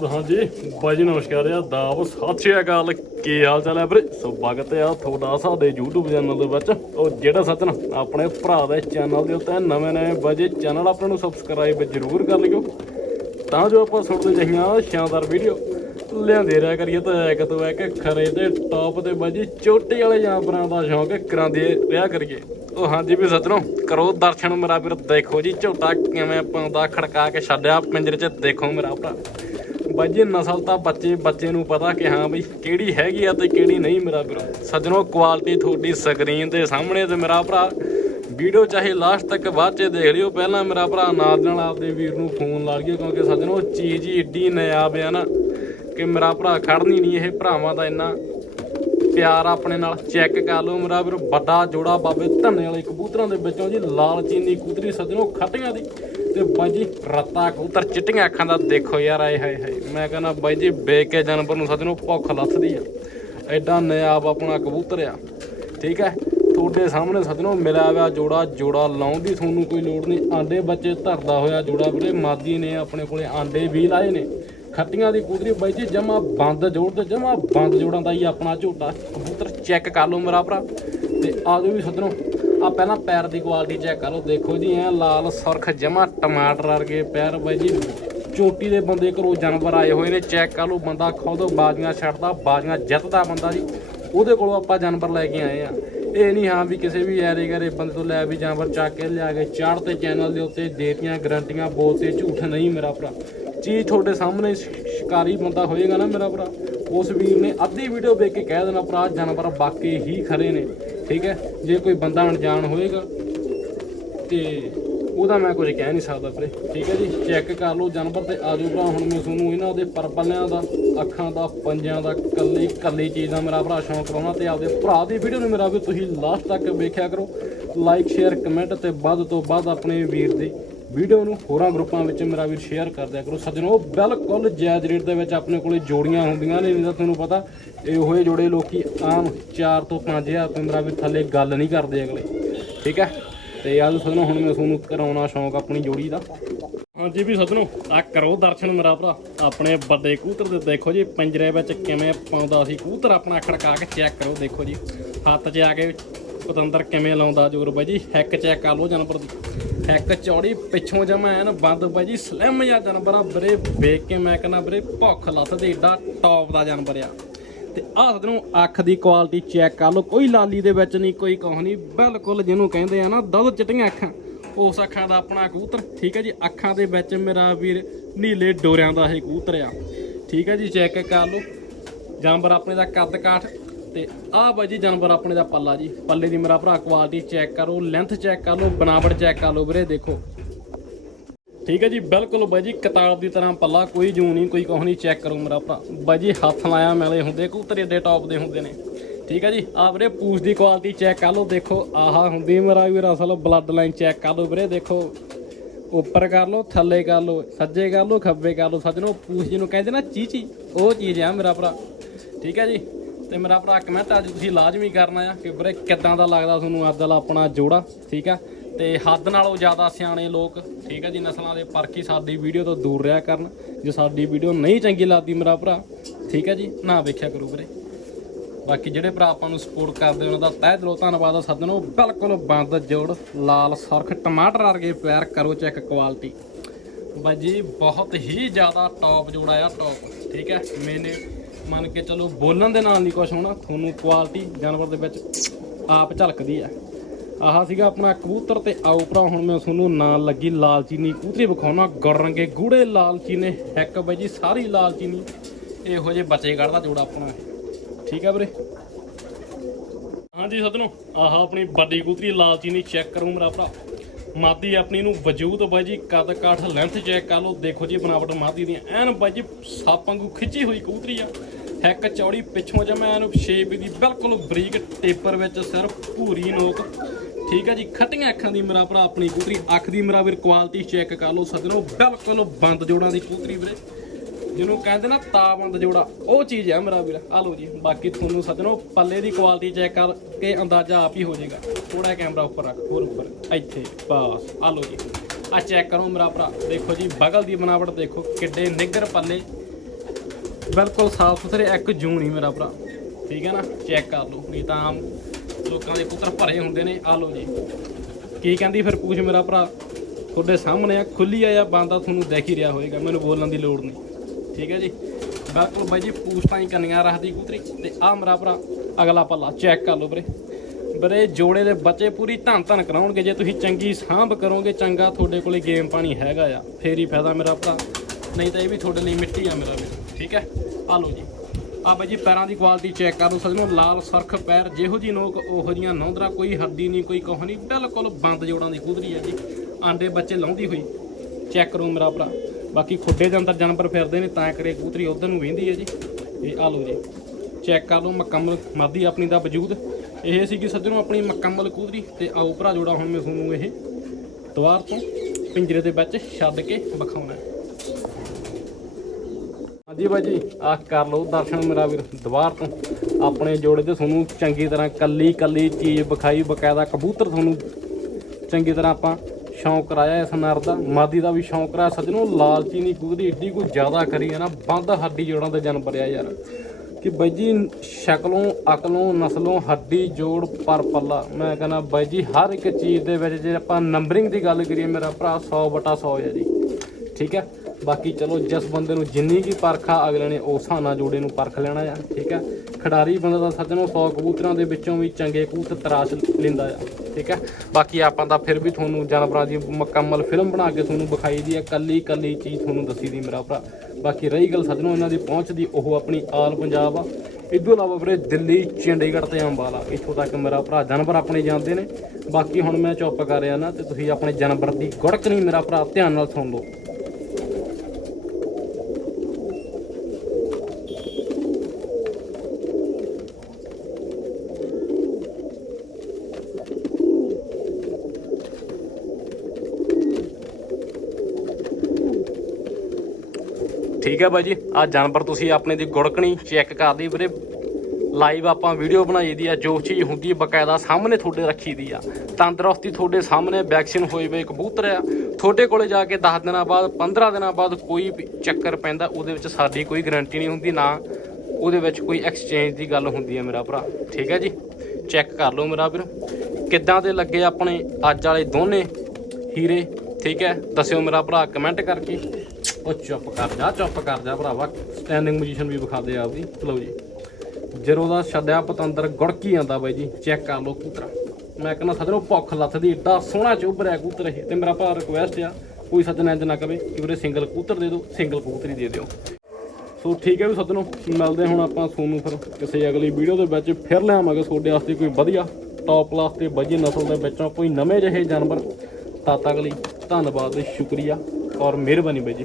ਹਾਂਜੀ ਬਾਈ ਜੀ ਨਮਸਕਾਰ ਆ ਦਾਬ ਸਤਿ ਸ਼੍ਰੀ ਅਕਾਲ। ਕੀ ਹਾਲ ਚਾਲ ਹੈ ਵੀਰੇ? ਸਵਾਗਤ ਆ ਤੁਹਾਡਾ ਸਾਡੇ YouTube ਚੈਨਲ ਦੇ ਵਿੱਚ। ਉਹ ਜਿਹੜਾ ਸੱਜਣ ਆਪਣੇ ਭਰਾ ਦੇ ਚੈਨਲ ਦੇ ਉੱਤੇ ਨਵੇਂ ਨਵੇਂ ਬਾਜੀ ਚੈਨਲ ਆਪਣੇ ਨੂੰ ਸਬਸਕ੍ਰਾਈਬ ਜ਼ਰੂਰ ਕਰ ਲਿਓ। ਤਾਂ ਜੋ ਆਪਾਂ ਸੁਣਦੇ ਜਹੀਆਂ ਸ਼ਾਨਦਾਰ ਵੀਡੀਓ ਲਿਆਂਦੇ ਰਿਹਾ ਕਰੀਏ ਤਾਂ ਇੱਕ ਤੋਂ ਇੱਕ ਖਰੇ ਤੇ ਟੌਪ ਤੇ ਬਾਜੀ ਚੋਟੀ ਵਾਲੇ ਜਾਨਵਰਾਂ ਦਾ ਸ਼ੌਂਕ ਕਰਾਂਦੇ ਰਿਹਾ ਕਰੀਏ। ਉਹ ਹਾਂਜੀ ਵੀ ਸੱਜਣੋ, ਕਰੋ ਦਰਸ਼ਨ ਮੇਰਾ ਵੀਰ। ਦੇਖੋ ਜੀ ਝੋਟਾ ਕਿਵੇਂ ਪਾਉਂਦਾ ਖੜਕਾ ਕੇ ਛੱਡਿਆ। ਪਿੰਜਰੇ 'ਚ ਦੇਖੋ ਮੇਰਾ ਭਰਾ। ਬਾਈ ਜੀ, ਨਸਲ ਤਾਂ ਬੱਚੇ ਬੱਚੇ ਨੂੰ ਪਤਾ ਕਿ ਹਾਂ ਬਈ ਕਿਹੜੀ ਹੈਗੀ ਆ ਤੇ ਕਿਹੜੀ ਨਹੀਂ ਮੇਰਾ ਵੀਰੋ। ਸੱਜਣੋ ਕੁਆਲਿਟੀ ਤੁਹਾਡੀ ਸਕਰੀਨ ਦੇ ਸਾਹਮਣੇ ਤੇ ਮੇਰਾ ਭਰਾ, ਵੀਡੀਓ ਚਾਹੇ ਲਾਸਟ ਤੱਕ ਬਾਅਦ ਚ ਦੇਖ ਲਿਓ। ਪਹਿਲਾਂ ਮੇਰਾ ਭਰਾ ਨਾਲ ਨਾਲ ਆਪਦੇ ਵੀਰ ਨੂੰ ਫੋਨ ਲਾ ਲਈਏ ਕਿਉਂਕਿ ਸੱਜਣੋ ਚੀਜ਼ ਹੀ ਏਡੀ ਨਾਯਾਬ ਆ ਨਾ ਕਿ ਮੇਰਾ ਭਰਾ ਖੜਨੀ ਨਹੀਂ, ਇਹ ਭਰਾਵਾਂ ਦਾ ਇੰਨਾ ਪਿਆਰ ਆਪਣੇ ਨਾਲ। ਚੈੱਕ ਕਰ ਲਓ ਮੇਰਾ ਵੀਰ, ਵੱਡਾ ਜੋੜਾ ਬਾਬੇ ਧੰਨੇ ਵਾਲੇ ਕਬੂਤਰਾਂ ਦੇ ਵਿੱਚੋਂ ਜੀ, ਲਾਲ ਚੀਨੀ ਕਬੂਤਰੀ ਸੱਜਣੋ ਖੱਟੀਆਂ ਦੀ। ਤੇ ਬਾਈ ਜੀ ਰੱਤਾ ਕਬੂਤਰ ਚਿੱਟੀਆਂ ਅੱਖਾਂ ਦਾ ਦੇਖੋ ਯਾਰ, ਆਏ ਹਾਏ ਹਾਏ। ਮੈਂ ਕਹਿੰਦਾ ਬਾਈ ਜੀ ਵੇਖ ਜਾਨਵਰ ਨੂੰ ਸੱਜਣੋ ਭੁੱਖ ਲੱਥਦੀ ਆ। ਐਡਾ ਨਿਆਬ ਆਪਣਾ ਕਬੂਤਰ ਆ। ਠੀਕ ਹੈ ਤੁਹਾਡੇ ਸਾਹਮਣੇ ਸੱਜਣੋ ਮਿਲਿਆ ਹੋਇਆ ਜੋੜਾ ਜੋੜਾ ਲਾਉਣ ਦੀ ਤੁਹਾਨੂੰ ਕੋਈ ਲੋੜ ਨਹੀਂ। ਆਂਡੇ ਬੱਚੇ ਧਰਦਾ ਹੋਇਆ ਜੋੜਾ ਵੀਰੇ ਮਾਦੀ ਨੇ ਆਪਣੇ ਕੋਲੇ ਆਂਡੇ ਵੀ ਲਾਏ ਨੇ। ਖੱਟੀਆਂ ਦੀ ਕੂਦਰੀ, ਬਾਈ ਜੀ, ਜਮਾ ਬੰਦ ਜੋੜ ਤੇ ਜਮਾ ਬੰਦ ਜੋੜਾਂ ਦਾ ਹੀ ਆਪਣਾ ਝੋਟਾ। ਕਬੂਤਰ ਚੈੱਕ ਕਰ ਲਓ ਮੇਰਾ ਭਰਾ। ਤੇ ਆਜੋ ਵੀ ਸੱਜਣੋ। ਆ ਪਹਿਲਾਂ ਪੈਰ ਦੀ ਕੁਆਲਿਟੀ ਚੈੱਕ ਕਰ ਲਓ। ਦੇਖੋ ਜੀ, ਐ ਲਾਲ ਸੁਰਖ ਜਮਾ ਟਮਾਟਰ ਵਰਗੇ ਪੈਰ। ਬਾਈ ਜੀ, ਚੋਟੀ ਦੇ ਬੰਦੇ ਘਰੋਂ ਜਾਨਵਰ ਆਏ ਹੋਏ ਨੇ ਚੈੱਕ ਕਰ ਲਓ, ਬੰਦਾ ਖੁਦ ਬਾਜ਼ੀਆਂ ਛੱਡਦਾ, ਬਾਜ਼ੀਆਂ ਜਿੱਤਦਾ ਬੰਦਾ ਜੀ। ਉਹਦੇ ਕੋਲੋਂ ਆਪਾਂ ਜਾਨਵਰ ਲੈ ਕੇ ਆਏ ਆ। ਇਹ ਨਹੀਂ ਹਾਂ ਵੀ ਕਿਸੇ ਵੀ ਐਰੇ ਗਰੇ ਬੰਦੇ ਤੋਂ ਲੈ ਵੀ ਜਾਨਵਰ ਚੱਕ ਕੇ ਲਿਆ ਕੇ ਚਾੜ ਤੇ ਚੈਨਲ ਦੇ ਉੱਤੇ ਦੇਤੀਆਂ ਗਰੰਟੀਆਂ ਬੋਲਤੇ ਝੂਠ ਨਹੀਂ ਮੇਰਾ ਭਰਾ। ਚੀਜ਼ ਤੁਹਾਡੇ ਸਾਹਮਣੇ ਸ਼ਿਕਾਰੀ ਬੰਦਾ ਹੋਏਗਾ ਨਾ ਮੇਰਾ ਭਰਾ। ਉਸ ਵੀਰ ਨੇ ਅੱਧੀ ਵੀਡੀਓ ਵੇਖ ਕੇ ਕਹਿ ਦੇਣਾ, ਭਰਾ, ਜਾਨਵਰ ਬਾਕੀ ਹੀ ਖਰੇ ਨੇ। ਠੀਕ ਹੈ? ਜੇ ਕੋਈ ਬੰਦਾ ਅਣਜਾਣ ਹੋਏਗਾ ਤੇ ਉਹਦਾ ਮੈਂ ਕੁਝ ਕਹਿ ਨਹੀਂ ਸਕਦਾ ਵੀਰੇ। ਠੀਕ ਹੈ ਜੀ? ਚੈੱਕ ਕਰ ਲਓ, ਜਾਨਵਰ ਤੇ ਆਜੋ ਭਰਾ, ਹੁਣ ਮੈਂ ਤੁਹਾਨੂੰ ਇਹਨਾਂ ਦੇ ਪਰਪਲਿਆਂ ਦਾ, ਅੱਖਾਂ ਦਾ, ਪੰਜਿਆਂ ਦਾ, ਕੱਲੀ ਕੱਲੀ ਚੀਜ਼ ਦਾ ਮੇਰਾ ਭਰਾ ਸ਼ੌਂਕ ਕਰਾਉਣਾ ਤੇ ਆਪਦੇ ਭਰਾ ਦੀ ਵੀਡੀਓ ਨੂੰ ਮੇਰਾ ਵੀ ਤੁਸੀਂ ਲਾਸਟ ਤੱਕ ਵੇਖਿਆ ਕਰੋ। ਲਾਈਕ ਸ਼ੇਅਰ ਕਮੈਂਟ ਤੇ ਵੱਧ ਤੋਂ ਵੱਧ ਆਪਣੇ ਵੀਰ ਦੀ ਵੀਡੀਓ ਨੂੰ ਹੋਰਾਂ ਗਰੁੱਪਾਂ ਵਿੱਚ ਮੇਰਾ ਵੀਰ ਸ਼ੇਅਰ ਕਰ ਦਿਆ ਕਰੋ। ਸੱਜਣੋ ਬਿਲਕੁਲ ਜਾਇਜ਼ ਰੇਟ ਦੇ ਵਿੱਚ ਆਪਣੇ ਕੋਲੇ ਜੋੜੀਆਂ ਹੁੰਦੀਆਂ ਨੇ ਨਹੀਂ ਤਾਂ ਤੁਹਾਨੂੰ ਪਤਾ, ਇਹੋ ਜਿਹੇ ਜੋੜੇ ਲੋਕੀ ਆਮ 4 ਤੋਂ 5000 ਤੋਂ ਮੇਰਾ ਵੀ ਥੱਲੇ ਗੱਲ ਨਹੀਂ ਕਰਦੇ ਅਗਲੇ। ਠੀਕ ਹੈ? ਤੇ ਆਜੋ ਸੱਜਣੋ, ਹੁਣ ਮੈਂ ਤੁਹਾਨੂੰ ਕਰਾਉਣਾ ਸ਼ੌਂਕ ਆਪਣੀ ਜੋੜੀ ਦਾ। ਹਾਂਜੀ ਵੀ ਸੱਜਣੋ ਆ ਕਰੋ ਦਰਸ਼ਨ ਮੇਰਾ ਭਰਾ। ਆਪਣੇ ਵੱਡੇ ਕੂਤਰ ਦੇ ਦੇਖੋ ਜੀ, ਪਿੰਜਰੇ ਵਿੱਚ ਕਿਵੇਂ ਪਾਉਂਦਾ ਸੀ। ਕੂਤਰ ਆਪਣਾ ਖੜਕਾ ਕੇ ਚੈੱਕ ਕਰੋ, ਦੇਖੋ ਜੀ। ਹੱਥ 'ਚ ਆ ਕੇ ਪਤੰਦਰ ਕਿਵੇਂ ਲਾਉਂਦਾ ਜੋਰ ਬਾਈ ਜੀ? ਹੈਕ ਚੈੱਕ ਕਰ ਲਓ ਜਾਨਵਰ ਦੀ। ਹੈਕ ਚੌੜੀ ਪਿੱਛੋਂ ਜਮਾ ਐਨ ਬੰਦ ਬਾਈ ਜੀ ਸਲਿਮ ਜਿਹਾ ਜਾਨਵਰ ਆ ਬਰੇ ਵੇਖ ਕੇ ਮੈਂ ਕਹਿੰਦਾ ਬਰੇ ਭੁੱਖ ਲੱਥਦੀ ਏਡਾ ਟੌਪ ਦਾ ਜਾਨਵਰ ਆ। ਤੇ ਆਹ ਨੂੰ ਅੱਖ ਦੀ ਕੁਆਲਿਟੀ ਚੈੱਕ ਕਰ ਲਓ, ਕੋਈ ਲਾਲੀ ਦੇ ਵਿੱਚ ਨਹੀਂ, ਕੋਈ ਕੁਛ ਨਹੀਂ, ਬਿਲਕੁਲ ਜਿਹਨੂੰ ਕਹਿੰਦੇ ਆ ਨਾ ਦੁੱਧ ਚਿੱਟੀਆਂ ਅੱਖਾਂ। ਉਸ ਅੱਖਾਂ ਦਾ ਆਪਣਾ ਕਬੂਤਰ, ਠੀਕ ਹੈ ਜੀ? ਅੱਖਾਂ ਦੇ ਵਿੱਚ ਮੇਰਾ ਵੀਰ ਨੀਲੇ ਡੋਰਿਆਂ ਦਾ ਇਹ ਕਬੂਤਰ ਆ। ਠੀਕ ਹੈ ਜੀ ਚੈੱਕ ਕਰ ਲਓ। ਜਾਨਵਰ ਆਪਣੇ ਦਾ ਕੱਦ ਕਾਠ ਤੇ ਆਹ ਬਾਈ ਜੀ ਜਾਨਵਰ ਆਪਣੇ ਦਾ ਪੱਲਾ ਜੀ। ਪੱਲੇ ਦੀ ਮੇਰਾ ਭਰਾ ਕੁਆਲਿਟੀ ਚੈੱਕ ਕਰੋ ਲੈਂਥ ਚੈੱਕ ਕਰ ਲਓ ਬਣਾਵਟ ਚੈੱਕ ਕਰ ਲਓ ਵੀਰੇ, ਦੇਖੋ। ਠੀਕ ਹੈ ਜੀ, ਬਿਲਕੁਲ ਬਾਈ ਜੀ, ਕਿਤਾਬ ਦੀ ਤਰ੍ਹਾਂ ਪੱਲਾ, ਕੋਈ ਜੂ ਨਹੀਂ, ਕੋਈ ਕੁਛ ਨਹੀਂ ਚੈੱਕ ਕਰੋ ਮੇਰਾ ਭਰਾ। ਬਾਈ ਜੀ, ਹੱਥ ਲਾਇਆ ਮਿਲੇ ਹੁੰਦੇ, ਕਬੂਤਰ ਏਡੇ ਟੌਪ ਦੇ ਹੁੰਦੇ ਨੇ। ਠੀਕ ਹੈ ਜੀ ਆ ਵੀਰੇ, ਪੂਛ ਦੀ ਕੁਆਲਿਟੀ ਚੈੱਕ ਕਰ ਲਓ, ਦੇਖੋ, ਆਹਾ ਹੁੰਦੀ ਮੇਰਾ ਵੀ ਅਸਲ ਬਲੱਡ ਲਾਈਨ ਚੈੱਕ ਕਰ ਲਓ ਵੀਰੇ, ਦੇਖੋ। ਉੱਪਰ ਕਰ ਲਓ, ਥੱਲੇ ਕਰ ਲਓ, ਸੱਜੇ ਕਰ ਲਓ, ਖੱਬੇ ਕਰ ਲਓ, ਸੱਜਣੋ, ਪੂਛ ਜਿਹਨੂੰ ਕਹਿੰਦੇ ਨਾ ਚੀਚੀ, ਉਹ ਚੀਜ਼ ਆ ਮੇਰਾ ਭਰਾ। ਠੀਕ ਹੈ ਜੀ ਤੇ ਮੇਰਾ ਭਰਾ ਕਮੈਂਟ ਅੱਜ ਤੁਸੀਂ ਲਾਜ਼ਮੀ ਕਰਨਾ ਆ, ਕਿ ਵੀਰੇ ਕਿੱਦਾਂ ਦਾ ਲੱਗਦਾ ਤੁਹਾਨੂੰ ਅੱਜ ਦਾ ਆਪਣਾ ਜੋੜਾ, ਠੀਕ ਆ? ਤੇ ਹੱਦ ਨਾਲੋਂ ਜ਼ਿਆਦਾ ਸਿਆਣੇ ਲੋਕ, ਠੀਕ ਹੈ ਜੀ, ਨਸਲਾਂ ਦੇ ਪਰਖੀ ਸਾਡੀ ਵੀਡੀਓ ਤੋਂ ਦੂਰ ਰਿਹਾ ਕਰਨ, ਜੇ ਸਾਡੀ ਵੀਡੀਓ ਨਹੀਂ ਚੰਗੀ ਲੱਗਦੀ ਮੇਰਾ ਭਰਾ, ਠੀਕ ਹੈ ਜੀ, ਨਾ ਵੇਖਿਆ ਕਰੋ ਵੀਰੇ। ਬਾਕੀ ਜਿਹੜੇ ਭਰਾ ਆਪਾਂ ਨੂੰ ਸਪੋਰਟ ਕਰਦੇ, ਉਹਨਾਂ ਦਾ ਤਹਿ ਦਿਲੋਂ ਧੰਨਵਾਦ ਆ, ਸੱਜਣੋ, ਬਿਲਕੁਲ ਬੰਦ ਜੋੜ, ਲਾਲ ਸੁਰਖ, ਟਮਾਟਰ ਵਰਗੇ ਪਿਆਰ ਕਰੋ ਚੈੱਕ ਕੁਆਲਿਟੀ ਬਾਜੀ ਬਹੁਤ ਹੀ ਜ਼ਿਆਦਾ ਟੌਪ ਜੋੜਾ ਆ ਟੌਪ ਠੀਕ ਹੈ ਮੈਨੇ ਮੰਨ ਕੇ ਚਲੋ ਬੋਲਣ ਦੇ ਨਾਲ ਨਹੀਂ ਕੁਝ ਹੋਣਾ, ਤੁਹਾਨੂੰ ਕੁਆਲਿਟੀ ਜਾਨਵਰ ਦੇ ਵਿੱਚ ਆਪ ਝਲਕਦੀ ਆ ਆਹ ਸੀਗਾ ਆਪਣਾ ਕਬੂਤਰ ਤੇ ਆਓ ਭਰਾ, ਹੁਣ ਮੈਂ ਤੁਹਾਨੂੰ ਨਾਲ ਲੱਗੀ ਲਾਲਚੀਨੀ ਕੂਤਰੀ ਵਿਖਾਉਣਾ। ਗੁਰ ਰੰਗੇ ਗੂੜੇ ਲਾਲਚੀਨੇ ਚੀਨੇ ਬਾਈ ਜੀ ਸਾਰੀ ਲਾਲਚੀਨੀ ਇਹੋ ਜਿਹੇ ਬੱਚੇ ਕੱਢਦਾ ਜੋੜਾ ਆਪਣਾ। ਠੀਕ ਹੈ ਵੀਰੇ? ਹਾਂਜੀ ਸਤਨੋ ਆਹ ਆਪਣੀ ਵੱਡੀ ਕਬੂਤਰੀ ਲਾਲਚੀਨੀ ਚੈੱਕ ਕਰੋ ਮੇਰਾ ਭਰਾ। ਮਾਦੀ ਆਪਣੀ ਨੂੰ ਵਜੂਦ ਬਾਈ ਜੀ, ਕਦ ਕਾਠ ਲੈਂਥ ਚੈੱਕ ਕਰ ਲਓ। ਦੇਖੋ ਜੀ, ਬਣਾਵਟ ਮਾਦੀ ਦੀ ਐਨ ਬਾਈ ਜੀ, ਸੱਪ ਵਾਂਗੂ ਖਿੱਚੀ ਹੋਈ ਕਬੂਤਰੀ ਆ। ਹੈਕ ਚੌੜੀ ਪਿੱਛੋਂ ਜਮਾ ਇਹਨੂੰ ਸ਼ੇਪ ਦੀ ਬਿਲਕੁਲ ਬਰੀਕ ਟੇਪਰ ਵਿੱਚ ਸਿਰਫ ਭੂਰੀ ਨੋਕ। ਠੀਕ ਹੈ ਜੀ, ਖੱਟੀਆਂ ਅੱਖਾਂ ਦੀ ਮੇਰਾ ਭਰਾ ਆਪਣੀ ਕਬੂਤਰੀ ਅੱਖ ਦੀ ਮੇਰਾ ਵੀਰ ਕੁਆਲਿਟੀ ਚੈੱਕ ਕਰ ਲਓ ਸੱਜਣੋ, ਬਿਲਕੁਲ ਬੰਦ ਜੋੜਾਂ ਦੀ ਕਬੂਤਰੀ ਵੀਰੇ। ਜਿਹਨੂੰ ਕਹਿੰਦੇ ਨਾ ਤਾਬੰਦ ਜੋੜਾ, ਉਹ ਚੀਜ਼ ਹੈ ਮੇਰਾ ਵੀਰ, ਆ ਲਓ ਜੀ, ਬਾਕੀ ਤੁਹਾਨੂੰ ਸੱਜਣੋ ਪੱਲੇ ਦੀ ਕੁਆਲਿਟੀ ਚੈੱਕ ਕਰ ਕਰਕੇ ਅੰਦਾਜ਼ਾ ਆਪ ਹੀ ਹੋ ਜਾਏਗਾ। ਥੋੜਾ ਕੈਮਰਾ ਉੱਪਰ ਰੱਖ, ਹੋਰ ਉੱਪਰ, ਇੱਥੇ, ਬਸ, ਆ ਲਓ ਜੀ। ਆ ਚੈੱਕ ਕਰੋ ਮੇਰਾ ਭਰਾ, ਦੇਖੋ ਜੀ, ਬਗਲ ਦੀ ਬਣਾਵਟ ਦੇਖੋ, ਕਿੱਡੇ ਨਿੱਗਰ ਪੱਲੇ। ਬਿਲਕੁਲ ਸਾਫ਼ ਸੁਥਰੇ, ਇੱਕ ਜੂਨ ਹੀ ਮੇਰਾ ਭਰਾ। ਠੀਕ ਹੈ ਨਾ? ਚੈੱਕ ਕਰ ਲਓ, ਨਹੀਂ ਤਾਂ ਆਮ ਲੋਕਾਂ ਦੇ ਪੁੱਤਰ ਭਰੇ ਹੁੰਦੇ ਨੇ। ਆ ਲਓ ਜੀ। ਕੀ ਕਹਿੰਦੀ ਫਿਰ ਪੂਛ ਮੇਰਾ ਭਰਾ? ਤੁਹਾਡੇ ਸਾਹਮਣੇ ਆ ਖੁੱਲੀ ਆ ਜਾਂ ਬੰਦਾ ਤੁਹਾਨੂੰ ਦੇਖ ਹੀ ਰਿਹਾ ਹੋਵੇਗਾ ਮੈਨੂੰ ਬੋਲਣ ਦੀ ਲੋੜ ਨਹੀਂ। ਠੀਕ ਹੈ ਜੀ? ਬਿਲਕੁਲ ਬਾਈ ਜੀ ਪੂਛ ਤਾਂ ਹੀ ਕੰਨੀਆਂ ਰੱਖਦੀ ਕੁਤਰੀ ਤੇ ਆ ਮੇਰਾ ਭਰਾ, ਅਗਲਾ ਪੱਲਾ ਚੈੱਕ ਕਰ ਲਓ ਵੀਰੇ। ਵੀਰੇ, ਜੋੜੇ ਦੇ ਬੱਚੇ ਪੂਰੀ ਧੰਨ ਧੰਨ ਕਰਾਉਣਗੇ। ਜੇ ਤੁਸੀਂ ਚੰਗੀ ਸਾਂਭ ਕਰੋਗੇ, ਚੰਗਾ ਤੁਹਾਡੇ ਕੋਲੇ ਗੇਮ ਪਾਣੀ ਹੈਗਾ ਆ। ਫੇਰ ਹੀ ਫਾਇਦਾ ਮੇਰਾ ਭਰਾ। ਨਹੀਂ ਤਾਂ ਇਹ ਵੀ ਤੁਹਾਡੇ ਲਈ ਮਿੱਟੀ ਆ ਮੇਰਾ ਵੀਰ। ਠੀਕ ਹੈ? ਆ ਲਓ ਜੀ। ਆ ਬਾਈ ਜੀ, ਪੈਰਾਂ ਦੀ ਕੁਆਲਿਟੀ ਚੈੱਕ ਕਰ ਲਓ। ਸਜਣੋ ਲਾਲ ਸਰਖ ਪੈਰ, ਜਿਹੋ ਜੀ ਨੋਕ ਉਹੋ ਜੀਆਂ ਨੌਂਦਰਾ, ਕੋਈ ਹੱਡੀ ਨਹੀਂ, ਕੋਈ ਕੋਹ ਨਹੀਂ, ਬਿਲਕੁਲ ਬੰਦ ਜੋੜਾਂ ਦੀ ਕੁਦਰੀ ਹੈ ਜੀ। ਆਂਡੇ ਬੱਚੇ ਲਾਉਂਦੀ ਹੋਈ। ਚੈੱਕ ਕਰੋ ਮੇਰਾ ਭਰਾ। ਬਾਕੀ ਖੁੱਡੇ ਦੇ ਅੰਦਰ ਜਾਨਵਰ ਫਿਰਦੇ ਨੇ, ਤਾਂ ਕਰੇ ਕਬੂਤਰੀ ਉਧਰ ਨੂੰ ਵਹਿੰਦੀ ਹੈ ਜੀ। ਇਹ ਆ ਲਓ ਜੀ। ਚੈੱਕ ਕਰ ਲਓ, ਮੁਕੰਮਲ ਮਾਦੀ ਆਪਣੀ ਦਾ ਵਜੂਦ। ਇਹ ਸੀ ਕਿ ਸੱਜਣੋ ਆਪਣੀ ਮੁਕੰਮਲ ਕੂਦਰੀ ਤੇ ਆਓ ਭਰਾ ਜੋੜਾ ਹੁਣ ਮੈਂ ਤੁਹਾਨੂੰ ਇਹ ਦੁਆਰ ਤੋਂ ਪਿੰਜਰੇ ਦੇ ਵਿੱਚ ਛੱਡ ਕੇ ਵਿਖਾਉਣਾ ਹਾਂਜੀ ਬਾਈ ਜੀ। ਆਹ ਕਰ ਲਓ ਦਰਸ਼ਨ ਮੇਰਾ ਵੀਰ ਦੁਬਾਰ ਤੋਂ। ਆਪਣੇ ਜੋੜੇ ਤੇ ਤੁਹਾਨੂੰ ਚੰਗੀ ਤਰ੍ਹਾਂ ਕੱਲੀ ਕੱਲੀ ਚੀਜ਼ ਵਿਖਾਈ, ਬਕਾਇਦਾ ਕਬੂਤਰ ਤੁਹਾਨੂੰ ਚੰਗੀ ਤਰ੍ਹਾਂ ਆਪਾਂ ਸ਼ੌਂਕ ਕਰਾਇਆ ਇਸ ਨਰ ਦਾ। ਮਾਦੀ ਦਾ ਵੀ ਸ਼ੌਂਕ ਕਰਾਇਆ, ਸੱਜਣੋ ਲਾਲਚੀ ਨਹੀਂ ਕੂਦੀ ਏਡੀ ਕੋਈ ਜ਼ਿਆਦਾ ਕਰੀ ਹੈ ਨਾ, ਬੰਦ ਹੱਡੀ ਜੋੜਾਂ ਦੇ ਜਨਮ ਆ ਯਾਰ। ਕਿ ਬਾਈ ਜੀ, ਸ਼ਕਲੋਂ, ਅਕਲੋਂ, ਨਸਲੋਂ ਹੱਡੀ ਜੋੜ ਪਰ ਪੱਲਾ। ਮੈਂ ਕਹਿੰਦਾ ਬਾਈ ਜੀ, ਹਰ ਇੱਕ ਚੀਜ਼ ਦੇ ਵਿੱਚ ਜੇ ਆਪਾਂ ਨੰਬਰਿੰਗ ਦੀ ਗੱਲ ਕਰੀਏ, ਮੇਰਾ ਭਰਾ 100 ਬਟਾ 100 ਹੈ ਜੀ। ਠੀਕ ਹੈ? ਬਾਕੀ ਚਲੋ ਜਿਸ ਬੰਦੇ ਨੂੰ ਜਿੰਨੀ ਕੀ ਪਰਖਾ ਅਗਲੇ ਨੇ ਉਸ ਹਿਸਾਬ ਜੋੜੇ ਨੂੰ ਪਰਖ ਲੈਣਾ ਆ, ਠੀਕ ਹੈ ਖਿਡਾਰੀ ਬੰਦਾ ਦਾ ਸੱਜਣੋਂ 100 ਕਬੂਤਰਾਂ ਦੇ ਵਿੱਚੋਂ ਵੀ ਚੰਗੇ ਕਬੂਤਰ ਤਰਾਸ਼ ਲੈਂਦਾ ਆ, ਠੀਕ ਹੈ ਬਾਕੀ ਆਪਾਂ ਤਾਂ ਫਿਰ ਵੀ ਤੁਹਾਨੂੰ ਜਾਨਵਰਾਂ ਦੀ ਮੁਕੰਮਲ ਫਿਲਮ ਬਣਾ ਕੇ ਤੁਹਾਨੂੰ ਵਿਖਾਈ ਦੀ ਆ, ਕੱਲੀ ਕੱਲੀ ਚੀਜ਼ ਤੁਹਾਨੂੰ ਦੱਸੀ ਦੀ ਮੇਰਾ ਭਰਾ। ਬਾਕੀ ਰਹੀ ਗੱਲ ਸੱਜਣੋਂ, ਇਹਨਾਂ ਦੀ ਪਹੁੰਚ ਦੀ, ਉਹ ਆਪਣੀ ਆਲ ਪੰਜਾਬ ਆ। ਇਦੋਂ ਇਲਾਵਾ ਵੀਰੇ ਦਿੱਲੀ, ਚੰਡੀਗੜ੍ਹ ਤੇ ਅੰਬਾਲਾ, ਇੱਥੋਂ ਤੱਕ ਮੇਰਾ ਭਰਾ ਜਾਨਵਰ ਆਪਣੇ ਜਾਂਦੇ ਨੇ। ਬਾਕੀ ਹੁਣ ਮੈਂ ਚੁੱਪ ਕਰ ਰਿਹਾ ਨਾ, ਤੇ ਤੁਸੀਂ ਆਪਣੇ ਜਾਨਵਰ ਦੀ ਗੁੜਕ ਨਹੀਂ ਮੇਰਾ ਭਰਾ ਧਿਆਨ ਨਾਲ ਸੁਣ ਲਓ। ਠੀਕ ਹੈ ਬਾਈ ਜੀ ਆ ਜਾਨਵਰ ਤੁਸੀਂ ਆਪਣੇ ਦੀ ਗੁੜਕਣੀ ਚੈੱਕ ਕਰਦੀ ਵੀਰੇ। ਲਾਈਵ ਆਪਾਂ ਵੀਡੀਓ ਬਣਾਈ ਦੀ ਆ, ਜੋ ਚੀਜ਼ ਹੁੰਦੀ ਹੈ ਬਕਾਇਦਾ ਸਾਹਮਣੇ ਤੁਹਾਡੇ ਰੱਖੀ ਦੀ ਆ। ਤੰਦਰੁਸਤੀ ਤੁਹਾਡੇ ਸਾਹਮਣੇ ਵੈਕਸੀਨ ਹੋਏ ਵੇ ਕਬੂਤਰ ਆ। ਤੁਹਾਡੇ ਕੋਲੇ ਜਾ ਕੇ 10 ਦਿਨਾਂ ਬਾਅਦ 15 ਦਿਨਾਂ ਬਾਅਦ ਕੋਈ ਵੀ ਚੱਕਰ ਪੈਂਦਾ, ਉਹਦੇ ਵਿੱਚ ਸਾਡੀ ਕੋਈ ਗਾਰੰਟੀ ਨਹੀਂ ਹੁੰਦੀ, ਨਾ ਉਹਦੇ ਵਿੱਚ ਕੋਈ ਐਕਸਚੇਂਜ ਦੀ ਗੱਲ ਹੁੰਦੀ ਹੈ ਮੇਰਾ ਭਰਾ। ਠੀਕ ਹੈ ਜੀ? ਚੈੱਕ ਕਰ ਲਓ ਮੇਰਾ ਵੀਰ। ਕਿੱਦਾਂ ਦੇ ਲੱਗੇ ਆਪਣੇ ਅੱਜ ਵਾਲੇ ਦੋਨੇ ਹੀਰੇ? ਠੀਕ ਹੈ? ਦੱਸਿਓ ਮੇਰਾ ਭਰਾ ਕਮੈਂਟ ਕਰਕੇ। ਉਹ ਚੁੱਪ ਕਰ ਜਾ, ਚੁੱਪ ਕਰ ਜਾ ਭਰਾਵਾ। ਸਟੈਂਡਿੰਗ ਪੋਜੀਸ਼ਨ ਵੀ ਵਿਖਾਦੇ ਆਪਦੀ। ਲਓ ਜੀ। ਜਦੋਂ ਦਾ ਛੱਡਿਆ ਪਤੰਦਰ, ਗੁੜਕੀ ਜਾਂਦਾ ਬਾਈ ਜੀ। ਚੈੱਕ ਕਰ ਲਓ ਕੂਤਰਾ। ਮੈਂ ਕਹਿੰਦਾ, ਸੱਜਣੋ, ਭੁੱਖ ਲੱਥਦੀ, ਏਡਾ ਸੋਹਣਾ ਚੁੱਭ ਰਿਹਾ ਕੂਤਰ ਇਹ। ਤੇ ਮੇਰਾ ਭਰਾ ਰਿਕੁਐਸਟ ਆ, ਕੋਈ ਸੱਜਣ ਇੰਜ ਨਾ ਕਵੇ ਕਿ ਵੀਰੇ ਸਿੰਗਲ ਕੂਤਰ ਦੇ ਦਿਓ ਸਿੰਗਲ ਕੂਤਰੀ ਦੇ ਦਿਓ। ਸੋ ਠੀਕ ਹੈ ਵੀ ਸੱਜਣੋ, ਮਿਲਦੇ ਹੁਣ ਆਪਾਂ ਤੁਹਾਨੂੰ ਫਿਰ ਕਿਸੇ ਅਗਲੀ ਵੀਡੀਓ ਦੇ ਵਿੱਚ। ਫਿਰ ਲਿਆਵਾਂਗੇ ਤੁਹਾਡੇ ਵਾਸਤੇ ਕੋਈ ਵਧੀਆ ਟੌਪ ਕਲਾਸ ਤੇ ਵਧੀਆ ਨਸਲ ਦੇ ਵਿੱਚੋਂ ਕੋਈ ਨਵੇਂ ਜਿਹੇ ਜਾਨਵਰ। ਤਦ ਤੱਕ ਲਈ ਧੰਨਵਾਦ ਤੇ ਸ਼ੁਕਰੀਆ। ਔਰ ਮਿਹਰਬਾਨੀ ਬਾਈ ਜੀ।